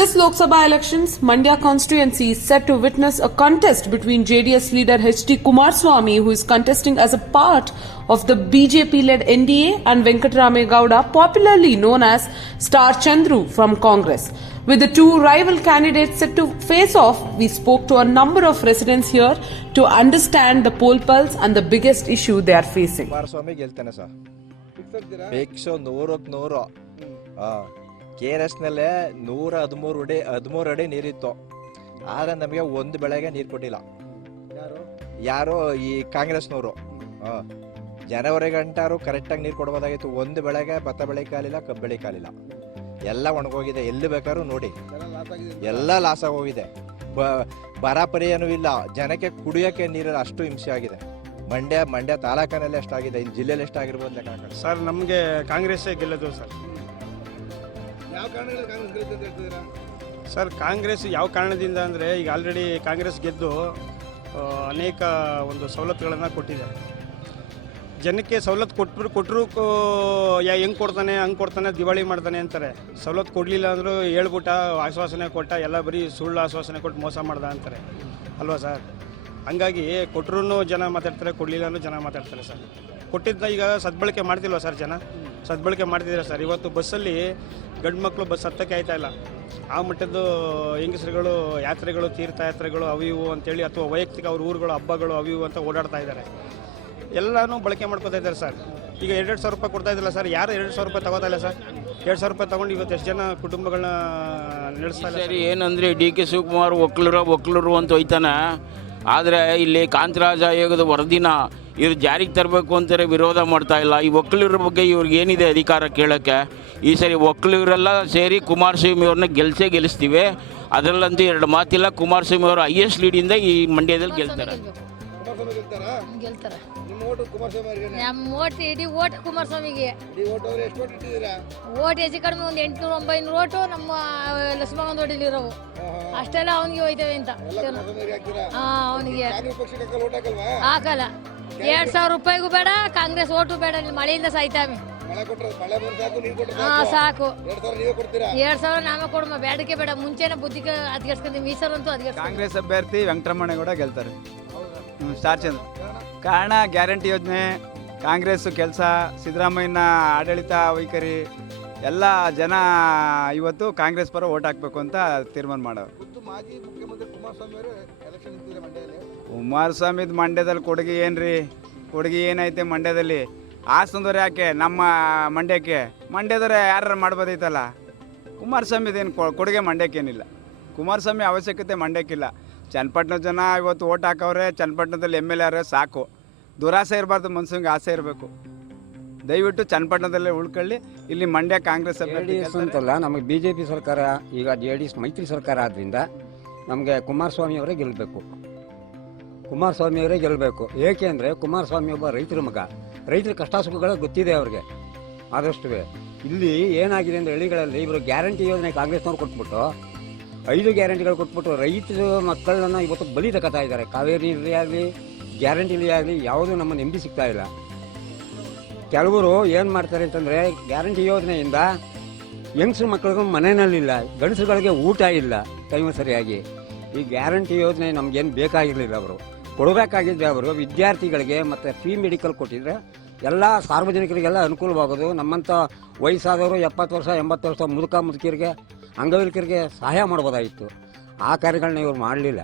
This Lok Sabha elections, Mandya constituency is set to witness a contest between JDS leader H.D. Kumaraswamy, who is contesting as a part of the BJP-led NDA, and Venkatrame Gowda, popularly known as Star Chandru from Congress. With the two rival candidates set to face off, we spoke to a number of residents here to understand the poll pulse and the biggest issue they are facing. Kumaraswamy ಗೆಲ್ತಾನೆ sir, fix 100 KRS ನಲ್ಲೇ 113 ಅಡಿ ನೀರಿತ್ತು. ಆದ್ರೆ ನಮಗೆ ಒಂದು ಬೆಳೆಗೆ ನೀರು ಕೊಟ್ಟಿಲ್ಲ. ಯಾರು ಈ ಕಾಂಗ್ರೆಸ್ನವರು ಜನವರಿ ಗಂಟಾರು ಕರೆಕ್ಟಾಗಿ ನೀರು ಕೊಡ್ಬೋದಾಗಿತ್ತು. ಒಂದು ಬೆಳೆಗೆ ಭತ್ತ ಬೆಳಿಕಾಲಿಲ್ಲ, ಕಬ್ಬು ಬೆಳಿಕಾಲಿಲ್ಲ, ಎಲ್ಲ ಒಣಗೋಗಿದೆ. ಎಲ್ಲಿ ಬೇಕಾದ್ರೂ ನೋಡಿ, ಎಲ್ಲ ಲಾಸ್ ಆಗೋಗಿದೆ. ಬರ ಪರಿಯನೂ ಇಲ್ಲ, ಜನಕ್ಕೆ ಕುಡಿಯೋಕ್ಕೆ ನೀರಿಲ್ಲ, ಅಷ್ಟು ಹಿಂಸೆ ಆಗಿದೆ. ಮಂಡ್ಯ ತಾಲೂಕಿನಲ್ಲಿ ಎಷ್ಟಾಗಿದೆ, ಇಲ್ಲಿ ಜಿಲ್ಲೆಯಲ್ಲಿ ಎಷ್ಟಾಗಿರ್ಬೋದು ಲೆಕ್ಕ ಹಾಕೋಣ ಸರ್. ನಮಗೆ ಕಾಂಗ್ರೆಸ್ಸೇ ಗೆಲ್ಲೋದು ಸರ್. ಯಾವ ಕಾರಣದಿಂದ ಕಾಂಗ್ರೆಸ್ ಗೆಲ್ಲುತ್ತೆ ಅಂತ ಹೇಳ್ತಿದ್ದೀರಾ ಸರ್? ಕಾಂಗ್ರೆಸ್ ಯಾವ ಕಾರಣದಿಂದ ಅಂದರೆ, ಈಗ ಆಲ್ರೆಡಿ ಕಾಂಗ್ರೆಸ್ ಗೆದ್ದು ಅನೇಕ ಒಂದು ಸವಲತ್ತುಗಳನ್ನು ಕೊಟ್ಟಿದೆ. ಜನಕ್ಕೆ ಸವಲತ್ತು ಕೊಟ್ಟರು ಹೆಂಗೆ ಕೊಡ್ತಾನೆ ಹಂಗೆ ಕೊಡ್ತಾನೆ, ದಿವಾಳಿ ಮಾಡ್ತಾನೆ ಅಂತಾರೆ. ಸವಲತ್ತು ಕೊಡಲಿಲ್ಲ ಅಂದರೂ ಹೇಳ್ಬಿಟ್ಟ, ಆಶ್ವಾಸನೆ ಕೊಟ್ಟ, ಎಲ್ಲ ಬರೀ ಸುಳ್ಳು ಆಶ್ವಾಸನೆ ಕೊಟ್ಟು ಮೋಸ ಮಾಡ್ದ ಅಂತಾರೆ ಅಲ್ವಾ ಸರ್? ಹಂಗಾಗಿ ಕೊಟ್ಟರು ಜನ ಮಾತಾಡ್ತಾರೆ, ಕೊಡಲಿಲ್ಲ ಅಂದರೂ ಜನ ಮಾತಾಡ್ತಾರೆ ಸರ್. ಕೊಟ್ಟಿದ್ದ ಈಗ ಸದ್ಬಳಕೆ ಮಾಡ್ತಿಲ್ವ ಸರ್? ಜನ ಸದ್ಬಳಕೆ ಮಾಡ್ತಿದ್ದಾರೆ ಸರ್. ಇವತ್ತು ಬಸ್ಸಲ್ಲಿ ಗಂಡು ಮಕ್ಕಳು ಬಸ್ ಹತ್ತಕ್ಕೆ ಆಯ್ತಾ ಇಲ್ಲ. ಆ ಮಟ್ಟದ್ದು ಹೆಂಗಸರುಗಳು ಯಾತ್ರೆಗಳು, ತೀರ್ಥಯಾತ್ರೆಗಳು ಅವು ಇವು ಅಂತೇಳಿ, ಅಥವಾ ವೈಯಕ್ತಿಕ ಅವ್ರ ಊರುಗಳು ಹಬ್ಬಗಳು ಅವು ಇವು ಅಂತ ಓಡಾಡ್ತಾ ಇದ್ದಾರೆ. ಎಲ್ಲನೂ ಬಳಕೆ ಮಾಡ್ಕೊತಾ ಇದ್ದಾರೆ ಸರ್. ಈಗ 2,000 ರೂಪಾಯಿ ಕೊಡ್ತಾ ಇದ್ದಿಲ್ಲ ಸರ್. ಯಾರು 2,000 ರೂಪಾಯಿ ತಗೋತಾ ಇಲ್ಲ ಸರ್? 2,000 ರೂಪಾಯಿ ತಗೊಂಡು ಇವತ್ತು ಎಷ್ಟು ಜನ ಕುಟುಂಬಗಳನ್ನ ನಡೆಸ್ತಾ ಇಲ್ಲ ಸರಿ. ಏನಂದರೆ DK ಶಿವಕುಮಾರ್ ಒಕ್ಕಲರು ಅಂತ ಹೋಯ್ತಾನೆ. ಆದರೆ ಇಲ್ಲಿ ಕಾಂತರಾಜ್ ಆಯೋಗದ ವರದಿನ ಇವ್ರು ಜಾರಿಗೆ ತರಬೇಕು ಅಂತಾರೆ, ವಿರೋಧ ಮಾಡ್ತಾ ಇಲ್ಲ. ಈ ಒಕ್ಕಲಿಗರ ಬಗ್ಗೆ ಇವ್ರಿಗೆ ಏನಿದೆ ಅಧಿಕಾರ ಕೇಳೋಕ್ಕೆ? ಈ ಸರಿ ಒಕ್ಕಲಿಗರೆಲ್ಲ ಸೇರಿ ಕುಮಾರಸ್ವಾಮಿ ಅವ್ರನ್ನ ಗೆಲ್ಲಿಸ್ತೀವಿ, ಅದರಲ್ಲಂತೂ ಎರಡು ಮಾತಿಲ್ಲ. ಕುಮಾರಸ್ವಾಮಿ ಅವರು ಹೈಯೆಸ್ಟ್ ಲೀಡಿಂದ ಈ ಮಂಡ್ಯದಲ್ಲಿ ಗೆಲ್ತಾರೆ. ಗೆಲ್ತಾರೆ. ನಿಮ್ಮ ಓಟು ಕುಮಾರಸ್ವಾಮಿ ಅವರಿಗೆ? ನಮ್ಮ ಓಟ್ ಇಡೀ ಓಟ್ ಕುಮಾರಸ್ವಾಮಿಗೆ. ಓಟ್ ಅವ್ರು ಎಷ್ಟು ಓಟ್ ಇಟ್ಟಿದ್ದೀರಾ? ಓಟ್ ಹೆಚ್ಚು ಕಡಿಮೆ ಒಂದು 800-900 ಓಟು ನಮ್ಮ ಲಕ್ಷ್ಮಣ ದೊಡ್ಡಿಲಿರೋವು. ಅಷ್ಟೆಲ್ಲ ಅವನಿಗೆ ಹೋಯ್ತೇವೆ ಅಂತ. ಅವನಿಗೆ ಹಾಕಲ್ಲ. 2,000 ರೂಪಾಯಿಗೂ ಬೇಡ, ಕಾಂಗ್ರೆಸ್ ಓಟು ಬೇಡ. ಮಳೆಯಿಂದ ಸಾಯ್ತಾವೆ. ಸಾಕು. 2,000 ನಾವೇ ಕೊಡಮ್ಮ, ಬೇಡಕ್ಕೆ ಬೇಡ. ಮುಂಚೆನೆ ಬುದ್ಧಿ ಅದ್ಗೆಡ್ಸ್ಕೊಂತೀವಿ. ಮೀಸರಂತೂ ಅದ್ಗೆಡ್ಸ್ಕೊಂತೀವಿ. ಕಾಂಗ್ರೆಸ್ ಅಭ್ಯರ್ಥಿ ವೆಂಕಟರಮಣ ಕೂಡ ಗೆಲ್ತಾರೆ. ಸ್ಟಾರ್ ಚಂದ್ರ. ಕಾರಣ ಗ್ಯಾರಂಟಿ ಯೋಜನೆ, ಕಾಂಗ್ರೆಸ್ ಕೆಲಸ, ಸಿದ್ದರಾಮಯ್ಯನ ಆಡಳಿತ ವೈಖರಿ, ಎಲ್ಲ ಜನ ಇವತ್ತು ಕಾಂಗ್ರೆಸ್ ಪರ ಓಟ್ ಹಾಕಬೇಕು ಅಂತ ತೀರ್ಮಾನ ಮಾಡೋರು. ಮಾಜಿ ಮುಖ್ಯಮಂತ್ರಿ ಕುಮಾರಸ್ವಾಮಿ ಅವರು ಎಲೆಕ್ಷನ್ ನಿಂತಿದ್ದಾರೆ ಮಂಡ್ಯದಲ್ಲಿ. ಕುಮಾರಸ್ವಾಮಿದು ಮಂಡ್ಯದಲ್ಲಿ ಕೊಡುಗೆ ಏನ್ರಿ? ಕೊಡುಗೆ ಏನೈತೆ ಮಂಡ್ಯದಲ್ಲಿ? ಹಾಸನದವ್ರು ಯಾಕೆ ನಮ್ಮ ಮಂಡ್ಯದವ್ರೆ ಯಾರು ಮಾಡ್ಬೋದೈತಲ್ಲ. ಕುಮಾರಸ್ವಾಮಿದೇನು ಕೊಡುಗೆ ಮಂಡ್ಯಕ್ಕೇನಿಲ್ಲ. ಕುಮಾರಸ್ವಾಮಿ ಅವಶ್ಯಕತೆ ಮಂಡ್ಯಕ್ಕಿಲ್ಲ. ಚನ್ನಪಟ್ಟಣ ಜನ ಇವತ್ತು ಓಟ್ ಹಾಕವ್ರೆ. ಚನ್ನಪಟ್ಟಣದಲ್ಲಿ MLA ಸಾಕು. ದುರಾಸೆ ಇರಬಾರ್ದು, ಮನ್ಸಂಗೆ ಆಸೆ ಇರಬೇಕು. ದಯವಿಟ್ಟು ಚನ್ನಪಟ್ಟಣದಲ್ಲೇ ಉಳ್ಕೊಳ್ಳಿ. ಇಲ್ಲಿ ಮಂಡ್ಯ ಕಾಂಗ್ರೆಸ್ ಅಂತಲ್ಲ, ನಮಗೆ BJP ಸರ್ಕಾರ, ಈಗ JDS ಮೈತ್ರಿ ಸರ್ಕಾರ ಆದ್ದರಿಂದ ನಮಗೆ ಕುಮಾರಸ್ವಾಮಿಯವರೇ ಗೆಲ್ಲಬೇಕು. ಕುಮಾರಸ್ವಾಮಿಯವರೇ ಗೆಲ್ಲಬೇಕು. ಏಕೆ ಅಂದರೆ ಕುಮಾರಸ್ವಾಮಿ ಒಬ್ಬ ರೈತರ ಮಗ. ರೈತರ ಕಷ್ಟ ಸುಖಗಳು ಗೊತ್ತಿದೆ ಅವ್ರಿಗೆ ಆದಷ್ಟು. ಇಲ್ಲಿ ಏನಾಗಿದೆ ಅಂದರೆ, ಹಳ್ಳಿಗಳಲ್ಲಿ ಇವರು ಗ್ಯಾರಂಟಿ ಯೋಜನೆ ಕಾಂಗ್ರೆಸ್ನವ್ರು ಕೊಟ್ಬಿಟ್ಟು 5 ಗ್ಯಾರಂಟಿಗಳು ಕೊಟ್ಬಿಟ್ಟು ರೈತರ ಮಕ್ಕಳನ್ನ ಇವತ್ತು ಬಲಿ ತಗೋತಾ ಇದ್ದಾರೆ. ಕಾವೇರಿ ನೀರೇ ಆಗಲಿ, ಗ್ಯಾರಂಟಿಲಿ ಆಗಲಿ, ಯಾವುದೂ ನಮ್ಮ ನೆಮ್ಮದಿ ಸಿಗ್ತಾ ಇಲ್ಲ. ಕೆಲವರು ಏನು ಮಾಡ್ತಾರೆ ಅಂತಂದರೆ, ಗ್ಯಾರಂಟಿ ಯೋಜನೆಯಿಂದ ಯಂಗ್ಸ್ರ ಮಕ್ಕಳಿಗೂ ಮನೆಯಲ್ಲಿಲ್ಲ, ಗಂಡಸರುಗಳಿಗೆ ಊಟ ಇಲ್ಲ ಟೈಮ್ ಸರಿಯಾಗಿ. ಈ ಗ್ಯಾರಂಟಿ ಯೋಜನೆ ನಮಗೇನು ಬೇಕಾಗಿರಲಿಲ್ಲ. ಅವರು ಕೊಡಬೇಕಾಗಿದ್ದರೆ ಅವರು ವಿದ್ಯಾರ್ಥಿಗಳಿಗೆ ಮತ್ತು ಫ್ರೀ ಮೆಡಿಕಲ್ ಕೊಟ್ಟಿದ್ರೆ ಎಲ್ಲ ಸಾರ್ವಜನಿಕರಿಗೆಲ್ಲ ಅನುಕೂಲವಾಗೋದು. ನಮ್ಮಂಥ ವಯಸ್ಸಾದವರು 70 ವರ್ಷ 80 ವರ್ಷ ಮುದುಕಿಯರಿಗೆ, ಅಂಗವಿಕಲರಿಗೆ ಸಹಾಯ ಮಾಡ್ಬೋದಾಗಿತ್ತು. ಆ ಕಾರ್ಯಗಳನ್ನ ಇವರು ಮಾಡಲಿಲ್ಲ.